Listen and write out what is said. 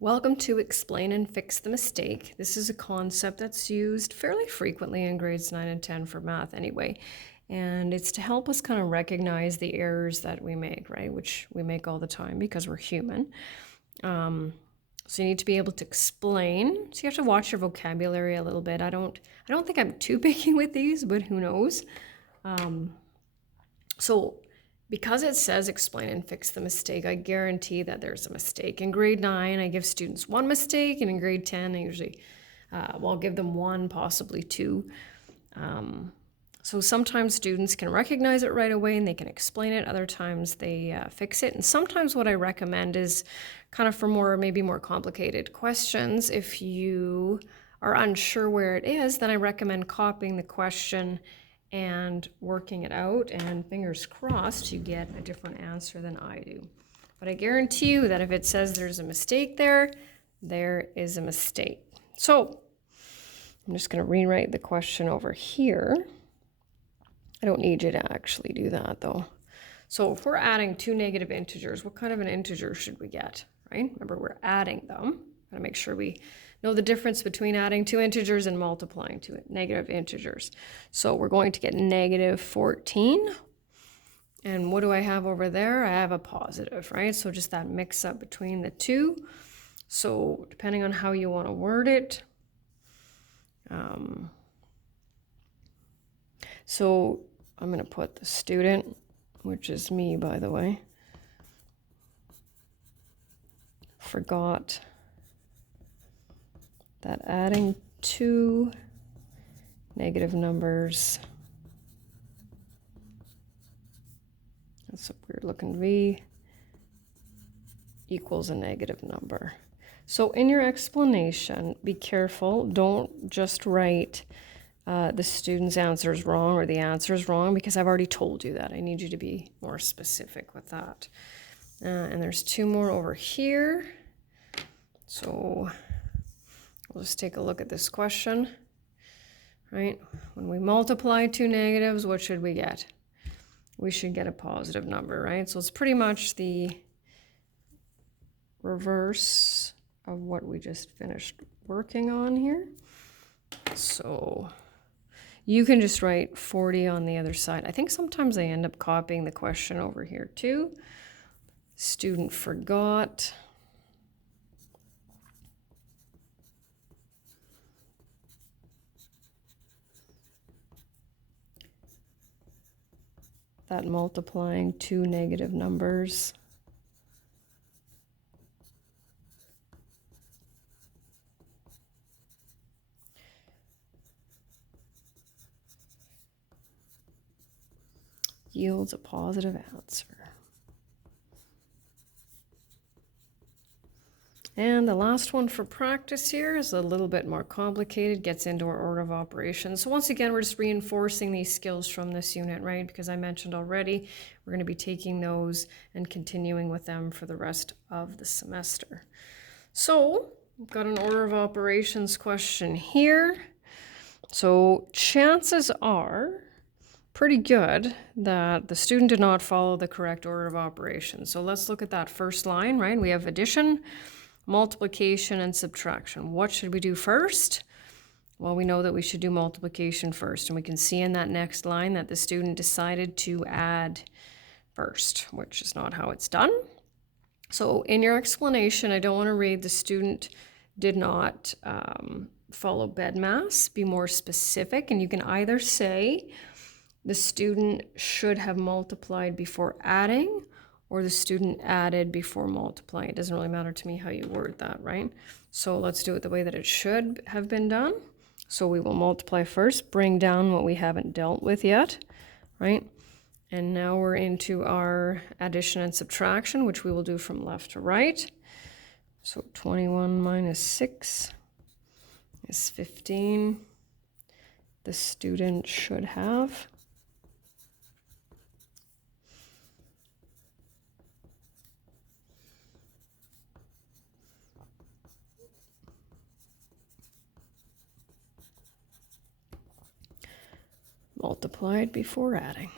Welcome to Explain and Fix the Mistake. This is a concept that's used fairly frequently in grades 9 and 10 for math anyway. And it's to help us kind of recognize the errors that we make, right? Which we make all the time because we're human. So you need to be able to explain. So you have to watch your vocabulary a little bit. I don't think I'm too picky with these, but who knows? So because it says explain and fix the mistake, I guarantee that there's a mistake. In grade 9, I give students one mistake, and in grade 10, I usually, I'll give them one, possibly two. So sometimes students can recognize it right away and they can explain it. Other times they fix it. And sometimes what I recommend is kind of for maybe more complicated questions. If you are unsure where it is, then I recommend copying the question and working it out, and fingers crossed you get a different answer than I do. But I guarantee you that if it says there's a mistake there, there is a mistake. So I'm just going to rewrite the question over here. I don't need you to actually do that though. So if we're adding two negative integers, what kind of an integer should we get, right? Remember, we're adding them. Gotta make sure we know the difference between adding two integers and multiplying two negative integers. So we're going to get negative 14. And what do I have over there? I have a positive, right? So just that mix up between the two. So depending on how you want to word it. So I'm going to put the student, which is me, by the way, forgot that adding two negative numbers, that's a weird looking V, equals a negative number. So in your explanation, be careful. Don't just write the student's answer is wrong or the answer is wrong, because I've already told you that. I need you to be more specific with that. And there's two more over here. So we'll just take a look at this question, right? When we multiply two negatives, what should we get? We should get a positive number, right? So it's pretty much the reverse of what we just finished working on here. So you can just write 40 on the other side. I think sometimes I end up copying the question over here too. Student forgot. That multiplying two negative numbers yields a positive answer. And the last one for practice here is a little bit more complicated, gets into our order of operations. So once again, we're just reinforcing these skills from this unit, right? Because I mentioned already, we're going to be taking those and continuing with them for the rest of the semester. So we've got an order of operations question here. So chances are pretty good that the student did not follow the correct order of operations. So let's look at that first line, right? We have addition, multiplication, and subtraction. What should we do first? Well, we know that we should do multiplication first, and we can see in that next line that the student decided to add first, which is not how it's done. So in your explanation, I don't want to read the student did not follow BEDMAS. Be more specific, and you can either say the student should have multiplied before adding, or the student added before multiplying. It doesn't really matter to me how you word that, right? So let's do it the way that it should have been done. So we will multiply first, bring down what we haven't dealt with yet, right? And now we're into our addition and subtraction, which we will do from left to right. So 21 minus 6 is 15. The student should have. Multiplied before adding.